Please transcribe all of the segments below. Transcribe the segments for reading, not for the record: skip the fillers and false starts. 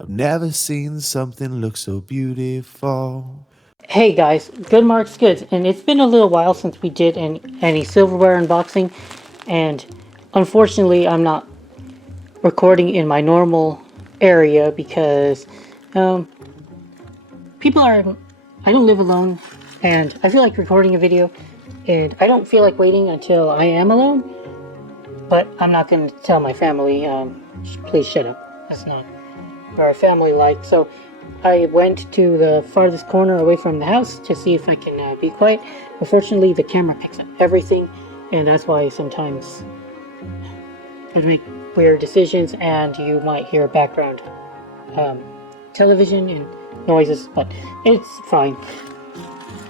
I've never seen something look so beautiful. Hey guys, Good Marks Goods, and it's been a little while since we did any silverware unboxing, and unfortunately, I'm not recording in my normal area because um, people are. I don't live alone, and I feel like recording a video, and I don't feel like waiting until I am alone. But I'm not going to tell my family. Please shut up. That's not very family-like. So I went to the farthest corner away from the house to see if I can be quiet. Unfortunately, the camera picks up everything, and that's why sometimes I make weird decisions, and you might hear background um, television and noises, but it's fine.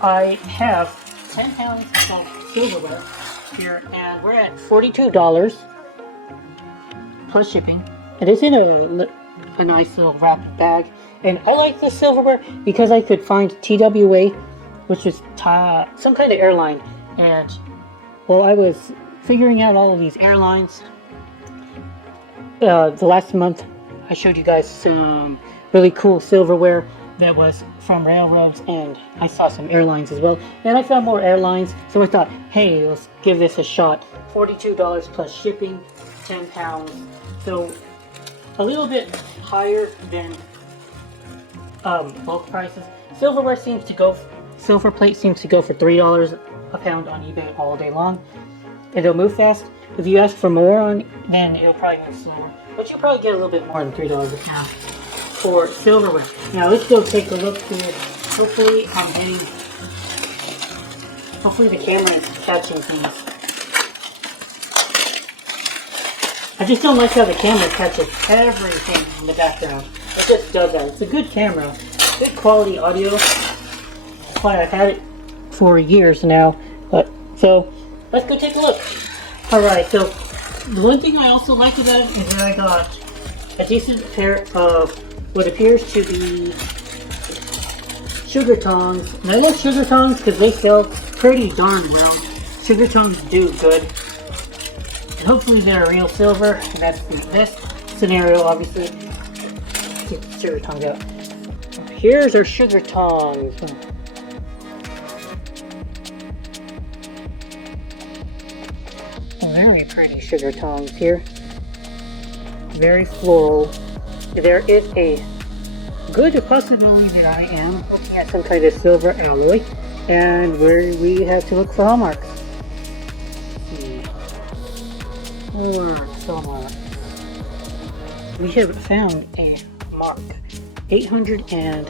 I have 10 pounds of silverware here, and we're at $42 plus shipping. It is in a nice little wrapped bag, and I like this silverware because I could find TWA, which is some kind of airline, and while I was figuring out all of these airlines, the last month I showed you guys some really cool silverware that was from railroads, and I saw some airlines as well, and I found more airlines, so I thought, hey, let's give this a shot. $42 plus shipping, 10 pounds, so a little bit higher than bulk prices. Silver plate seems to go for $3 a pound on eBay all day long. It'll move fast. If you ask for more then it'll probably move slower. But you'll probably get a little bit more than $3 a pound for silverware. Now let's go take a look here. Hopefully the camera is catching things. I just don't like how the camera catches everything in the background. It just does that. It's a good camera, good quality audio. That's why I've had it for years now. So let's go take a look. Alright, so the one thing I also like about it is that I got a decent pair of what appears to be sugar tongs. And I love sugar tongs because they sell pretty darn well. Sugar tongs do good. And hopefully they're real silver. And that's the best scenario, obviously. Get the sugar tongs out. Here's our sugar tongs. Very pretty sugar tongs here. Very floral. There is a good possibility that I am looking at some kind of silver alloy, and where we have to look for hallmarks. Hallmarks. We have found a mark. 835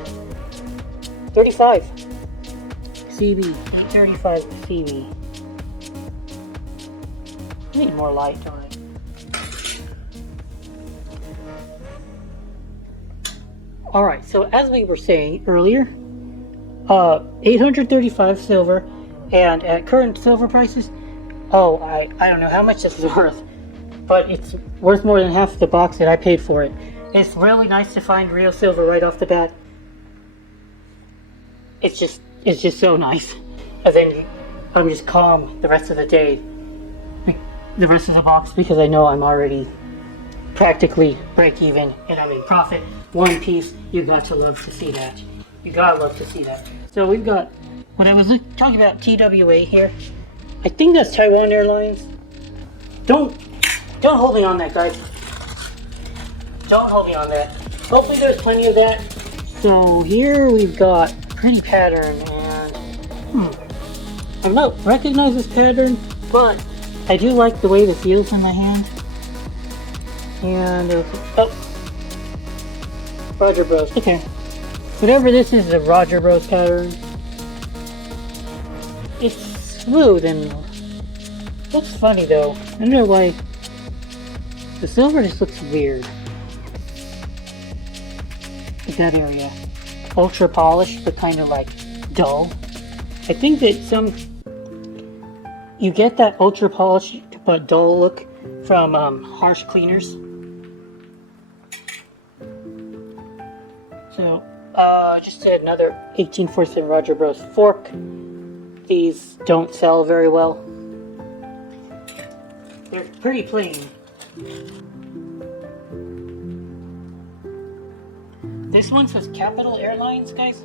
CB. 835 CB. I need more light, don't I? Alright, so as we were saying earlier, 835 silver, and at current silver prices, I don't know how much this is worth, but it's worth more than half the box that I paid for it. It's really nice to find real silver right off the bat. It's just so nice. And then I'm just calm the rest of the day. The rest of the box because I know I'm already practically break even and I'm in profit. One piece, you got to love to see that. You gotta love to see that. So we've got what I was talking about, TWA here. I think that's Taiwan Airlines. Don't hold me on that, guys. Don't hold me on that. Hopefully there's plenty of that. So here we've got pretty pattern, and I don't recognize this pattern, but I do like the way it feels in the hand. And Roger Bros. Okay. Whatever this is, the Roger Bros pattern. It's smooth and looks funny though. I don't know why. The silver just looks weird. In that area. Ultra polished, but kind of like dull. I think that you get that ultra polished but dull look from harsh cleaners. So, just another 1847 Roger Bros fork. These don't sell very well. They're pretty plain. This one's with Capital Airlines, guys.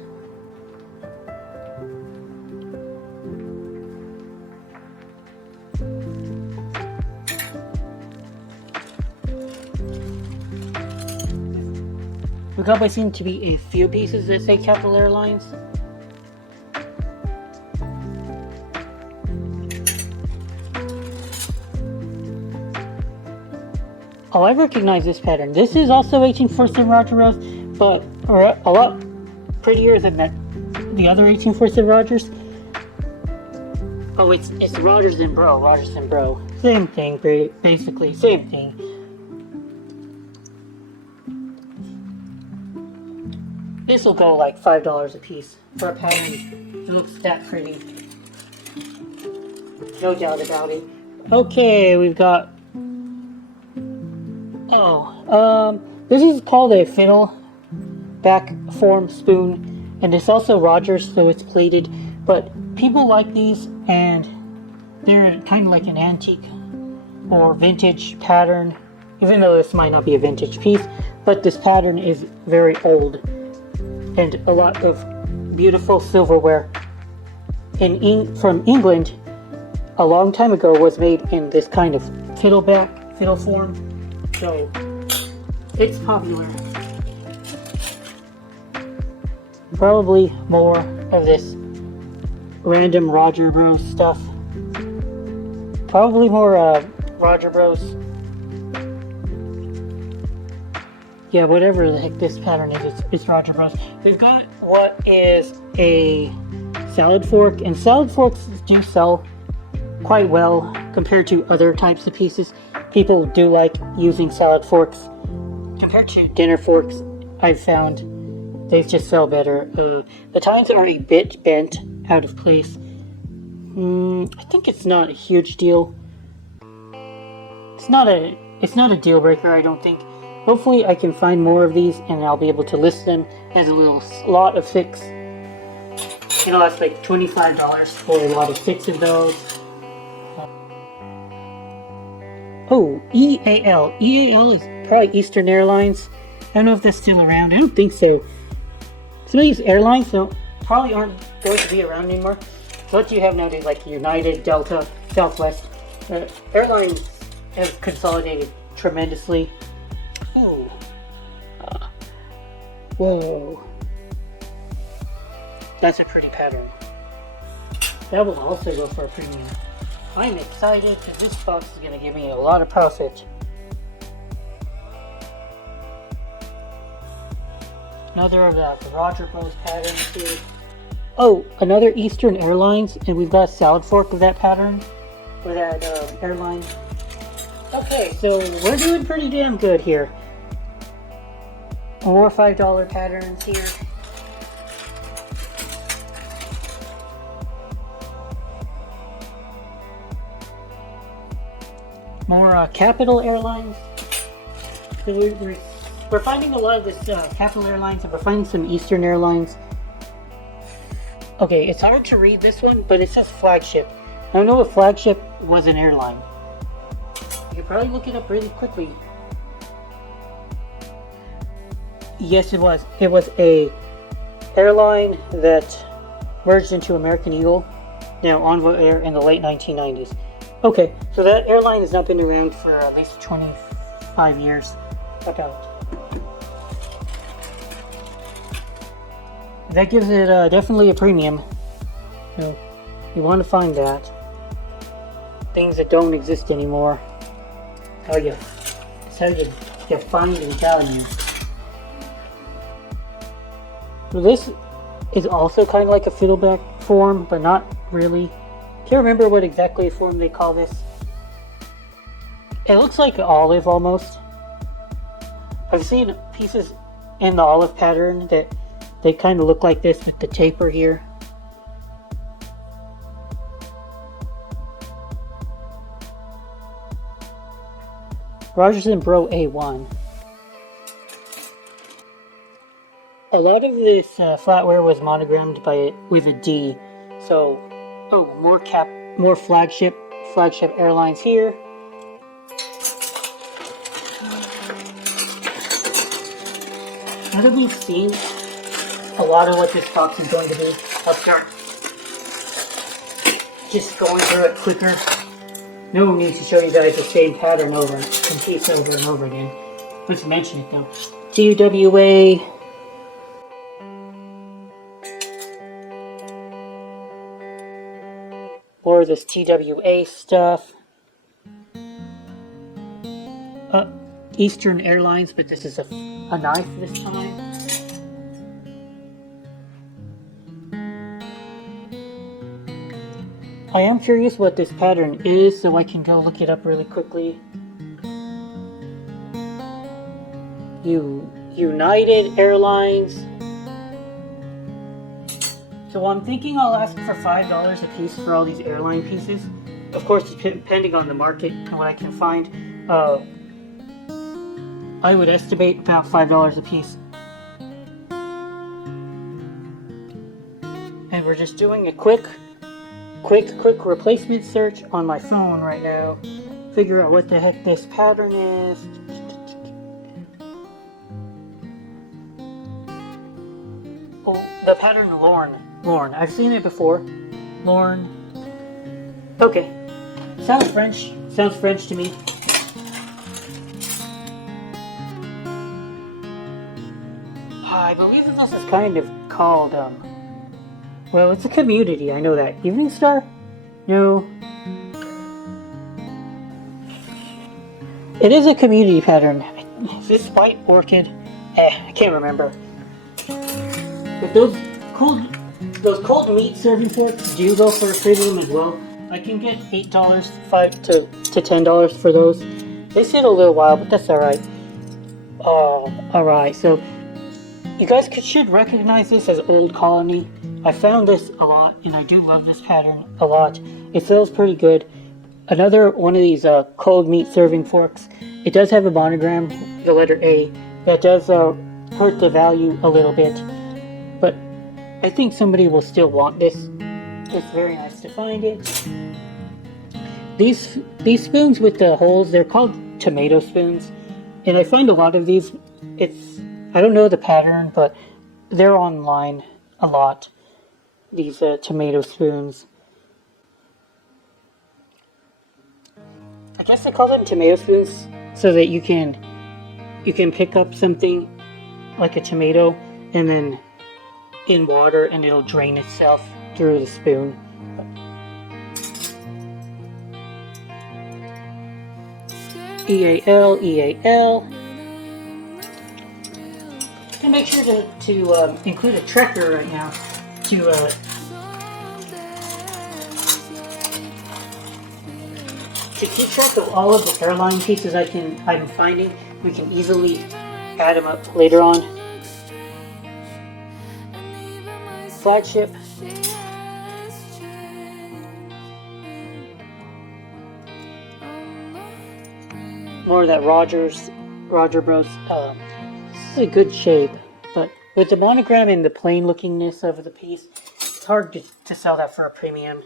We got by seem to be a few pieces that say Capital Airlines. Oh, I recognize this pattern. This is also 1847 Roger Rose, but a lot prettier than the other 1847 Rogers. Oh, it's Rogers and Bro, Rogers and Bro. Same thing, basically, same thing. This will go like $5 a piece for a pattern. It looks that pretty. No doubt about it. Okay, we've got... this is called a fiddle back form spoon, and it's also Rogers, so it's plated, but people like these, and they're kind of like an antique or vintage pattern, even though this might not be a vintage piece, but this pattern is very old, and a lot of beautiful silverware from England a long time ago was made in this kind of fiddle form, so it's popular. Probably more of this random Roger Bros stuff. Probably more Roger Bros. Yeah, whatever the heck this pattern is, it's Roger Bros. We've got what is a salad fork, and salad forks do sell quite well compared to other types of pieces. People do like using salad forks compared to dinner forks. I've found they just sell better. The tines are a bit bent out of place. I think it's not a huge deal. It's not a deal breaker, I don't think. Hopefully I can find more of these and I'll be able to list them as a little lot of six. It'll cost like $25 for a lot of six of those. Oh, EAL. EAL is probably Eastern Airlines. I don't know if that's still around. I don't think so. Some of these airlines probably aren't going to be around anymore. So what do you have nowadays, like United, Delta, Southwest? Airlines have consolidated tremendously. Oh. Whoa. That's a pretty pattern. That will also go for a premium. I'm excited because this box is going to give me a lot of profit. Another of the Roger Bros patterns here. Oh, another Eastern Airlines, and we've got a salad fork of that pattern, or that airline. Okay, so we're doing pretty damn good here. More $5 patterns here. More Capital Airlines. So we're finding a lot of this Capital Airlines, and we're finding some Eastern Airlines. Okay, it's hard to read this one, but it says flagship. I know if flagship was an airline. You could probably look it up really quickly. Yes, it was. It was a airline that merged into American Eagle, now Envoy Air, in the late 1990s. Okay, so that airline has not been around for at least 25 years. About. That gives it definitely a premium. So you want to find that. Things that don't exist anymore. It's how you find and value. So this is also kind of like a fiddleback form, but not really. Can't remember what exactly form they call this. It looks like an olive almost. I've seen pieces in the olive pattern that they kind of look like this with the taper here. Rogers & Bro A1. A lot of this flatware was monogrammed with a D. So, more flagship airlines here. now that we've seen a lot of what this box is going to be, I'll start just going through it quicker. No need to show you guys the same pattern over and piece over and over again. Let's mention it though. TWA. More of this TWA stuff. Eastern Airlines, but this is a knife this time. I am curious what this pattern is, so I can go look it up really quickly. United Airlines. So I'm thinking I'll ask for $5 a piece for all these airline pieces. Of course, depending on the market and what I can find. I would estimate about $5 a piece. And we're just doing a quick replacement search on my phone right now. Figure out what the heck this pattern is. Oh, the pattern Lorne. I've seen it before. Lorne. Okay. Sounds French. Sounds French to me. I believe that this is kind of called, well, it's a community, I know that. Evening Star? No. It is a community pattern. Is this White Orchid? I can't remember. But those cold meat serving forks do go for a premium as well. I can get $8, $5 to $10 for those. They sit a little while, but that's alright. Alright, so you guys should recognize this as Old Colony. I found this a lot, and I do love this pattern a lot. It feels pretty good. Another one of these cold meat serving forks. It does have a monogram, the letter A. That does hurt the value a little bit, but I think somebody will still want this. It's very nice to find it. These spoons with the holes, they're called tomato spoons, and I find a lot of these. I don't know the pattern, but they're online a lot. These tomato spoons. I guess they call them tomato spoons so that you can pick up something like a tomato and then in water and it'll drain itself through the spoon. EAL. And make sure to include a tracker right now to keep track of all of the airline pieces I'm finding. We can easily add them up later on. Flagship. More of that Roger Bros. This is a good shape, but with the monogram and the plain lookingness of the piece, it's hard to sell that for a premium.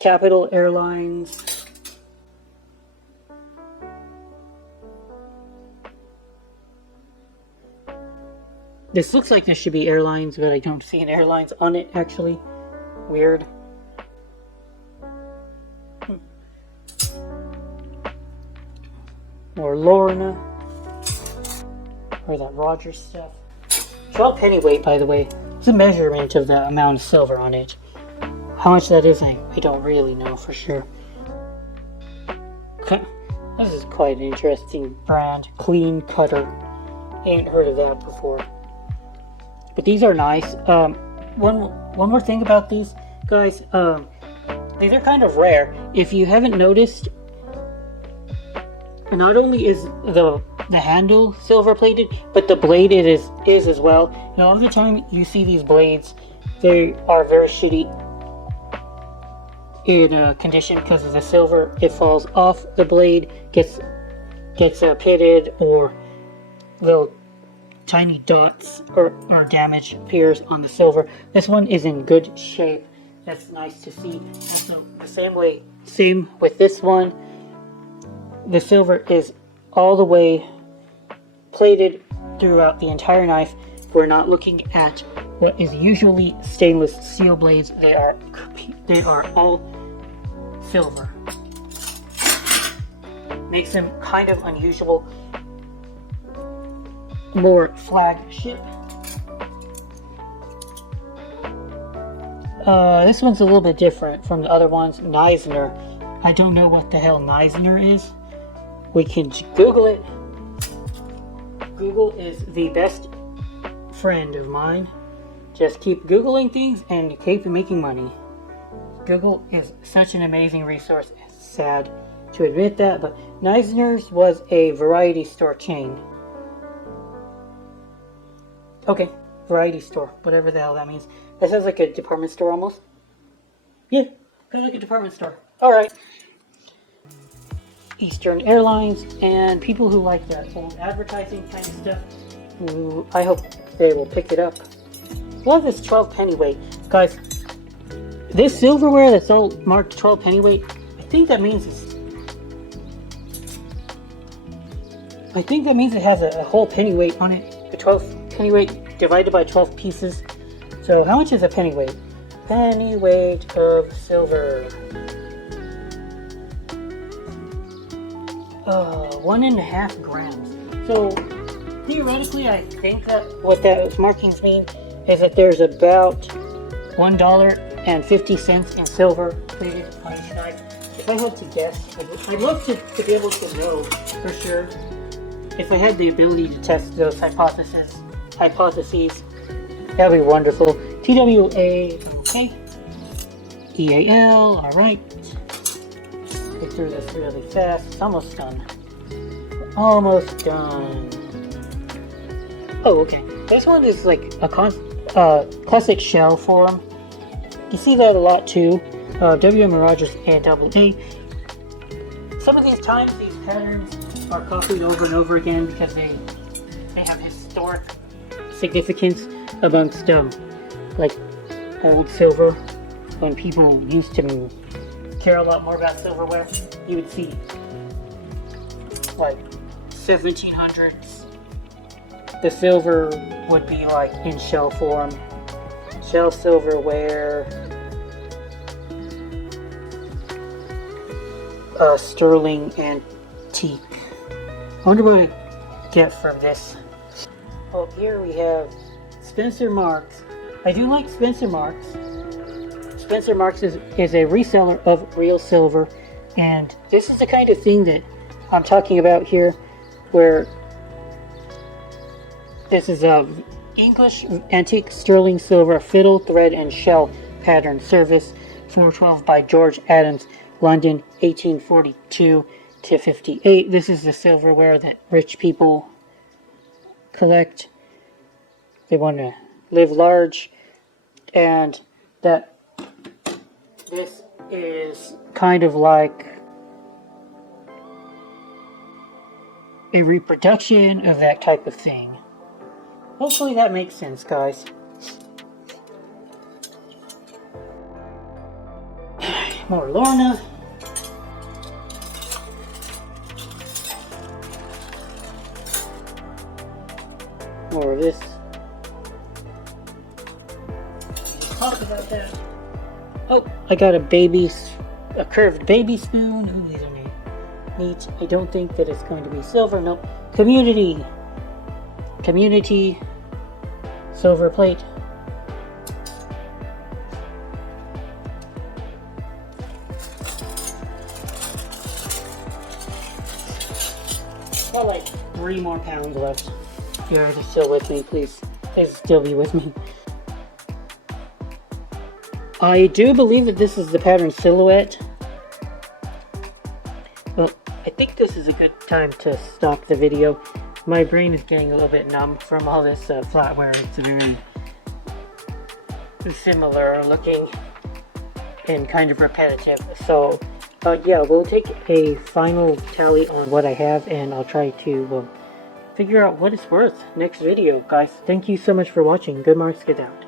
Capital Airlines. This looks like there should be Airlines, but I don't see an Airlines on it actually. Weird. More Lorna. Or that Rogers stuff. 12 pennyweight, by the way. It's a measurement of the amount of silver on it. How much that is, I don't really know for sure. This is quite an interesting brand. Clean Cutter. Ain't heard of that before. But these are nice. One more thing about these, guys. These are kind of rare. If you haven't noticed, not only is the handle silver plated, but the blade it is as well. And all the time you see these blades, they are very shitty in condition because of the silver. It falls off the blade, gets pitted, or little tiny dots or damage appears on the silver. This one is in good shape. That's nice to see. And so the same with this one. The silver is all the way plated throughout the entire knife. We're not looking at what is usually stainless steel blades. They are all silver. Makes them kind of unusual, more flagship. This one's a little bit different from the other ones. Neisner. I don't know what the hell Neisner is. We can Google it. Google is the best friend of mine. Just keep Googling things and keep making money. Google is such an amazing resource. It's sad to admit that, but Neisner's was a variety store chain. Okay, variety store, whatever the hell that means. That sounds like a department store almost. Yeah, kind of like a department store. Alright. Eastern Airlines, and people who like that old advertising kind of stuff, I hope they will pick it up. Love this 12 pennyweight. Guys, this silverware that's all marked 12 pennyweight, I think that means it has a whole pennyweight on it. A 12 pennyweight divided by 12 pieces. So how much is a pennyweight? Pennyweight of silver. 1.5 grams. So theoretically, I think that what those markings mean is that there's about $1.50 in silver plated on each knife. If I had to guess, I'd love to be able to know for sure. If I had the ability to test those hypotheses, that'd be wonderful. TWA, okay. EAL, alright. Get through this really fast. It's almost done. Almost done. Oh, okay. This one is like a classic shell form. You see that a lot too. WM Rogers and AA. Some of these times, these patterns are copied over and over again because they have historic significance amongst like old silver. When people used to care a lot more about silverware, you would see like 1700s. The silver would be like in shell form, shell silverware, sterling antique. I wonder what I get from this. Oh, here we have Spencer Marks. I do like Spencer Marks. Spencer Marks is a reseller of real silver, and this is the kind of thing that I'm talking about here, where this is a English antique sterling silver fiddle, thread, and shell pattern service, 412 by George Adams, London, 1842 to 58. This is the silverware that rich people collect. They want to live large, and that this is kind of like a reproduction of that type of thing. Hopefully that makes sense, guys. More Lorna. More of this. Let's talk about that. Oh, I got a curved baby spoon. Oh, these are neat. I don't think that it's going to be silver. Nope. Community silver plate. Got like 3 more pounds left. If you're still with me, please still be with me. I do believe that this is the pattern silhouette. Well, I think this is a good time to stop the video. My brain is getting a little bit numb from all this flatware. It's very similar looking and kind of repetitive. So, yeah, we'll take a final tally on what I have, and I'll try to figure out what it's worth next video. Guys, thank you so much for watching. Good marks, get out.